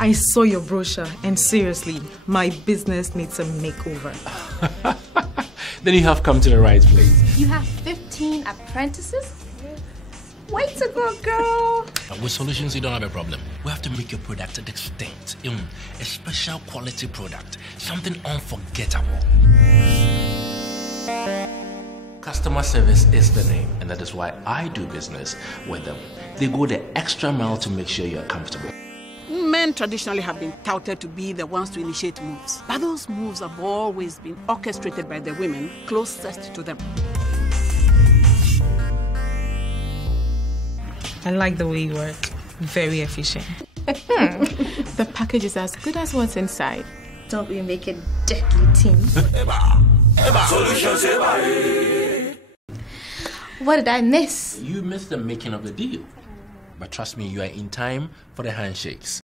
I saw your brochure and seriously, my business needs a makeover. Then you have come to the right place. You have 15 apprentices? Way to go, girl! With solutions, you don't have a problem. We have to make your product distinct. A special quality product. Something unforgettable. Customer service is the name, and that is why I do business with them. They go the extra mile to make sure you're comfortable. Men traditionally have been touted to be the ones to initiate moves, but those moves have always been orchestrated by the women closest to them. I like the way you work. Very efficient. The package is as good as what's inside. Don't we make a deadly team? What did I miss? You missed the making of the deal. But trust me, you are in time for the handshakes.